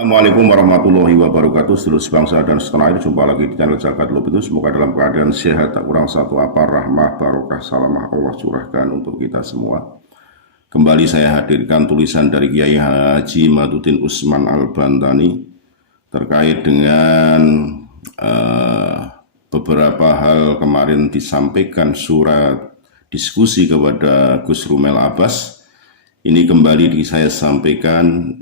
Assalamualaikum warahmatullahi wabarakatuh. Seluruh bangsa dan setanah air, jumpa lagi di channel Jagat Lob itu. Semoga dalam keadaan sehat, tak kurang satu apa, rahmah, barokah, salamah Allah curahkan untuk kita semua. Kembali saya hadirkan tulisan dari Kiai Haji Madudin Usman Al-Bantani terkait dengan beberapa hal kemarin disampaikan surat diskusi kepada Gus Rumel Abbas. Ini kembali saya sampaikan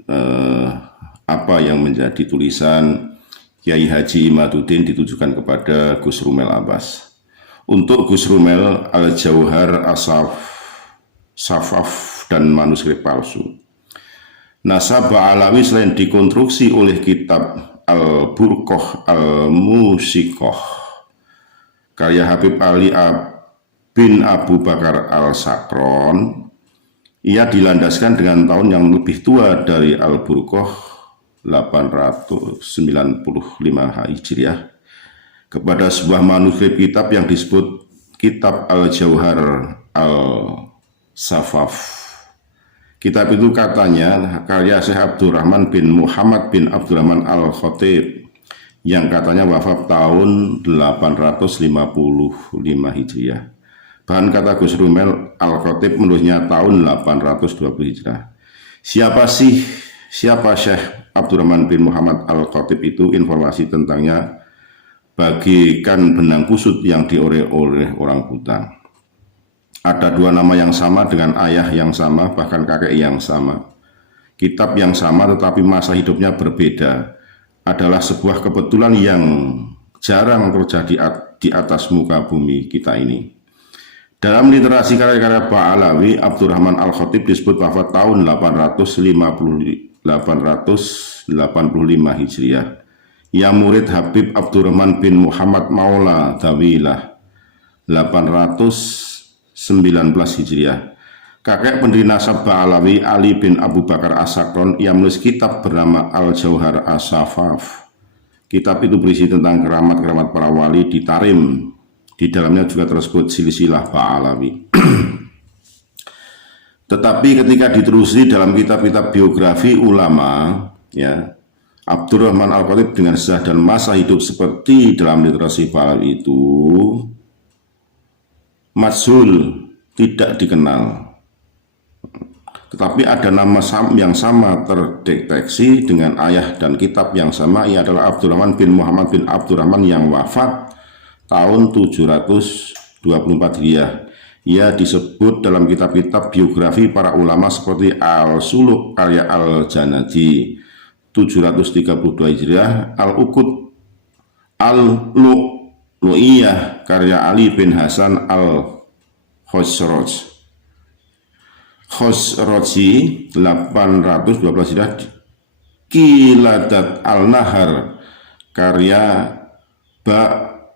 apa yang menjadi tulisan Kiai Haji Madudin ditujukan kepada Gus Rumel Abbas. Untuk Gus Rumel Al-Jauhar Safaf dan manuskrip palsu. Nasab Ba'alawi selain dikonstruksi oleh kitab Al-Burqah Al-Musiqah karya Habib Ali bin Abu Bakar Al-Sakron, ia dilandaskan dengan tahun yang lebih tua dari Al-Burqah 895 Hijriah kepada sebuah manuskrip kitab yang disebut Kitab Al-Jauhar Al-Safaf. Kitab itu katanya karya Syekh Abdurrahman bin Muhammad bin Abdurrahman Al-Khatib yang katanya wafat tahun 855 Hijriah. Bahan kata Gus Rumel Al-Khatib menulisnya tahun 820 Hijriah. Siapa Syekh Abdurrahman bin Muhammad Al-Khatib itu? Informasi tentangnya bagikan benang kusut yang diorek oleh orang buta. Ada dua nama yang sama dengan ayah yang sama, bahkan kakek yang sama. Kitab yang sama tetapi masa hidupnya berbeda. Adalah sebuah kebetulan yang jarang terjadi di atas muka bumi kita ini. Dalam literasi karya-karya Ba'alawi, Abdurrahman Al-Khatib disebut wafat tahun 855 Hijriah. Yang murid Habib Abdurrahman bin Muhammad Maula Dawilah 819 Hijriah. Kakek pendiri nasab Ba'alawi Ali bin Abu Bakar As-Sakron yang menulis kitab bernama Al-Jauhar As-Safaf. Kitab itu berisi tentang keramat-keramat para wali di Tarim. Di dalamnya juga tersebut silsilah Ba'alawi. Tetapi ketika ditelusuri dalam kitab-kitab biografi ulama, ya, Abdurrahman Al-Khatib dengan sejarah dan masa hidup seperti dalam literasi Ba'alawi itu majhul, tidak dikenal. Tetapi ada nama yang sama terdeteksi dengan ayah dan kitab yang sama. Ia adalah Abdurrahman bin Muhammad bin Abdurrahman yang wafat tahun 724 Hijriah. Ia disebut dalam kitab-kitab biografi para ulama seperti Al-Suluk karya Al-Janadi 732 Hijriah, Al-Uqud Al-Lu'iyah karya Ali bin Hasan Khosroji 812 Hijriah, Qiladat Al-Nahar karya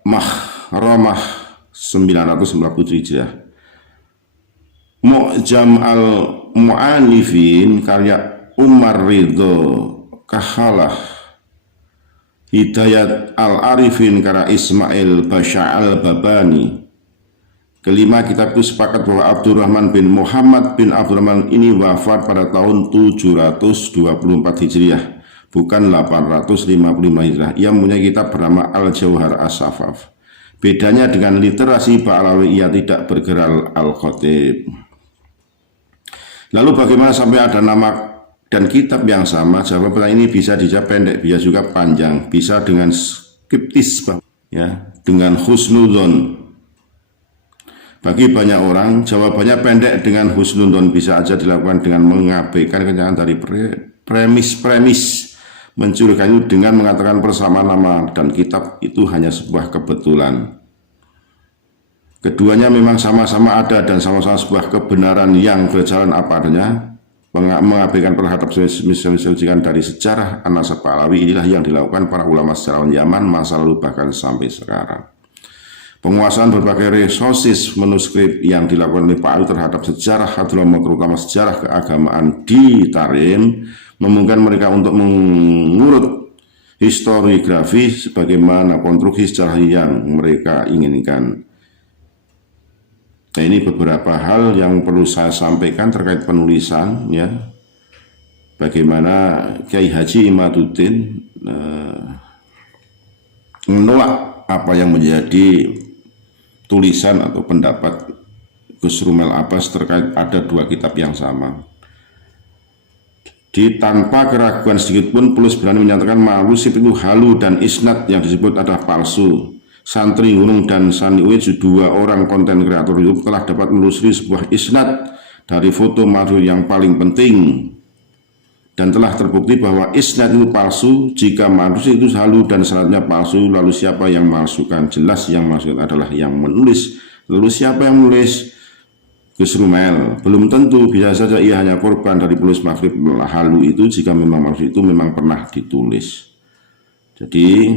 Mahramah 997 Hijriah, Mu'jam Al-Mu'anifin karya Umar Ridho Kahalah, Hidayat Al-Arifin karya Ismail Basha Al-Babani. Kelima, kitab itu sepakat bahwa Abdurrahman bin Muhammad bin Abdurrahman ini wafat pada tahun 724 Hijriah, bukan 855 Hijriah. Ia mempunyai kitab bernama Al-Jauhar As-Safaf. Bedanya dengan literasi Ba'alawi, ia tidak bergerak Al-Khatib. Lalu bagaimana sampai ada nama dan kitab yang sama? Jawaban pertanyaan ini bisa dijawab pendek, bisa juga panjang, bisa dengan skeptis, ya, dengan husnudzon. Bagi banyak orang, jawabannya pendek dengan husnudzon, bisa aja dilakukan dengan mengabaikan kenyataan dari premis mencurigai itu dengan mengatakan persamaan nama dan kitab itu hanya sebuah kebetulan. Keduanya memang sama-sama ada dan sama-sama sebuah kebenaran yang berjalan apa adanya. Mengabaikan terhadap misalkan dari sejarah an-nasab Ba'alawi inilah yang dilakukan para ulama sejarawan Yaman masa lalu bahkan sampai sekarang. Penguasaan berbagai resources manuskrip yang dilakukan oleh Ba'alawi terhadap sejarah Hadramawt, terutama sejarah keagamaan di Tarim, memungkinkan mereka untuk mengurut historiografi sebagaimana konstruksi sejarah yang mereka inginkan. Nah, ini beberapa hal yang perlu saya sampaikan terkait penulisan, ya. bagaimana Kiai Haji Imaduddin menolak apa yang menjadi tulisan atau pendapat Gus Rumel Abbas terkait ada dua kitab yang sama. Tanpa keraguan sedikit pun penulis berani menyatakan manuskrip itu halu dan isnad yang disebut adalah palsu. Santri Gunung dan Sani Uwais, dua orang konten kreator YouTube, telah dapat menelusuri sebuah isnad dari foto manuskrip yang paling penting dan telah terbukti bahwa isnad itu palsu. Jika manuskrip itu halu dan syaratnya palsu, lalu siapa yang memalsukan? Jelas yang maksud adalah yang menulis. Lalu siapa yang menulis? Gus Rumel. Belum tentu, bisa saja ia hanya korban dari penulis manuskrip halu itu jika memang manuskrip itu memang pernah ditulis. Jadi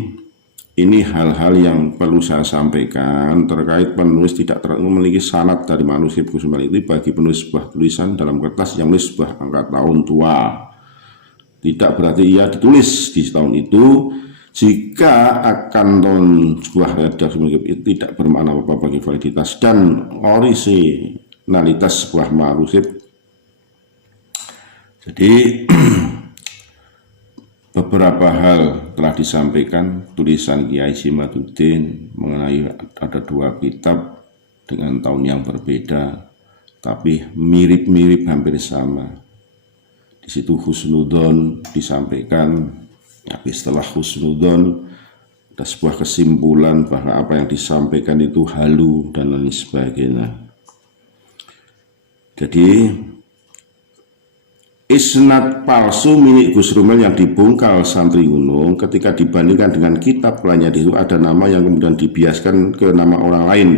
ini hal-hal yang perlu saya sampaikan terkait penulis tidak memiliki sanad dari manuskrip Gus Rumel itu bagi penulis sebuah tulisan dalam kertas yang menulis sebuah angka tahun tua. Tidak berarti ia ditulis di tahun itu. Jika akan tahun sebuah redaksi manuskrip itu tidak bermakna apa-apa bagi validitas dan orisinalitas sebuah manuskrip. Jadi beberapa hal telah disampaikan tulisan Kiai Haji Imaduddin mengenai ada dua kitab dengan tahun yang berbeda, tapi mirip-mirip hampir sama. Di situ husnudzon disampaikan, tapi setelah husnudzon ada sebuah kesimpulan bahwa apa yang disampaikan itu halu dan lain sebagainya. Jadi isnad palsu milik Gus Rumel yang dibongkar santri Gunung ketika dibandingkan dengan kitab lainnya, di situ ada nama yang kemudian dibiaskan ke nama orang lain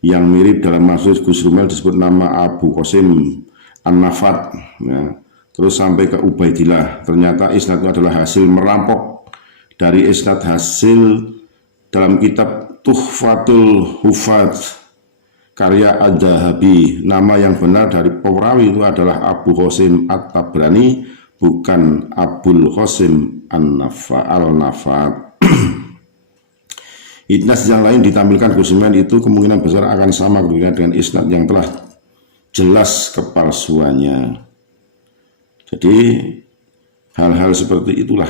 yang mirip. Dalam maksud Gus Rumel disebut nama Abu Qasim An-Nafat, ya. Terus sampai ke Ubaidillah. Ternyata isnad itu adalah hasil merampok dari isnad hasil dalam kitab Tuhfatul Hufaz karya Ad-Dahabi. Nama yang benar dari perawi itu adalah Abu Qasim At-Tabrani, bukan Abul Qasim Al-Nafat. Isnad yang lain ditampilkan Gus Rumel itu kemungkinan besar akan sama dengan isnad yang telah jelas kepalsuannya. Jadi hal-hal seperti itulah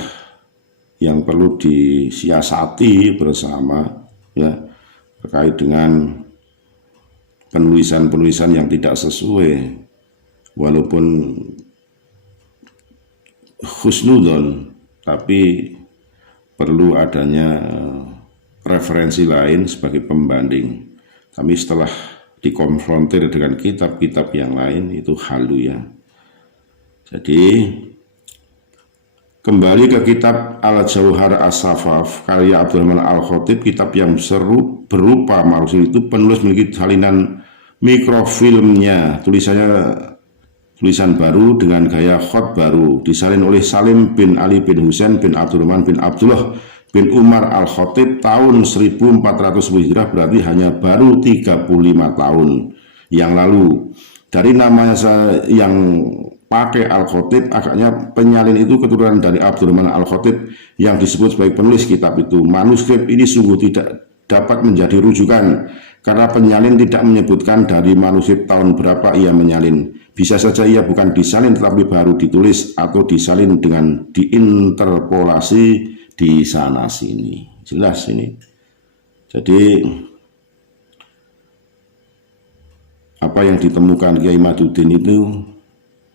yang perlu disiasati bersama, ya, terkait dengan penulisan-penulisan yang tidak sesuai, walaupun husnudzon, tapi perlu adanya referensi lain sebagai pembanding. Kami setelah dikonfrontir dengan kitab-kitab yang lain itu halu, ya. Jadi kembali ke kitab Al-Jauhar As-Safaf karya Abdurrahman Al-Khatib, kitab yang berupa manuskrip itu penulis memiliki salinan mikrofilmnya, tulisan baru dengan gaya khot baru, disalin oleh Salim bin Ali bin Husain bin Abdurrahman bin Abdullah bin Umar Al-Khatib tahun 1400 Hijrah, berarti hanya baru 35 tahun yang lalu. Dari namanya yang pakai Al-Khatib, agaknya penyalin itu keturunan dari Abdurrahman Al-Khatib yang disebut sebagai penulis kitab itu. Manuskrip ini sungguh tidak dapat menjadi rujukan karena penyalin tidak menyebutkan dari manuskrip tahun berapa ia menyalin. Bisa saja ia bukan disalin tetapi baru ditulis atau disalin dengan diinterpolasi di sana sini. Jelas ini. Jadi apa yang ditemukan Kiai Imaduddin itu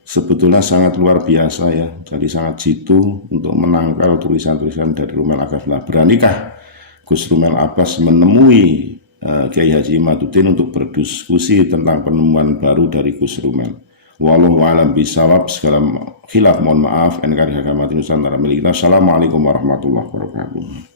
sebetulnya sangat luar biasa, ya. Jadi sangat jitu untuk menangkal tulisan-tulisan dari Rumel Abbas. Beranikah Gus Rumel Abbas menemui Kiai Haji Imaduddin untuk berdiskusi tentang penemuan baru dari Gus Rumel? Wallahu a'lam bishawab. Segala khilaf mohon maaf. NKRI Hakamatin Nusantara milik kita. Assalamualaikum warahmatullahi wabarakatuh.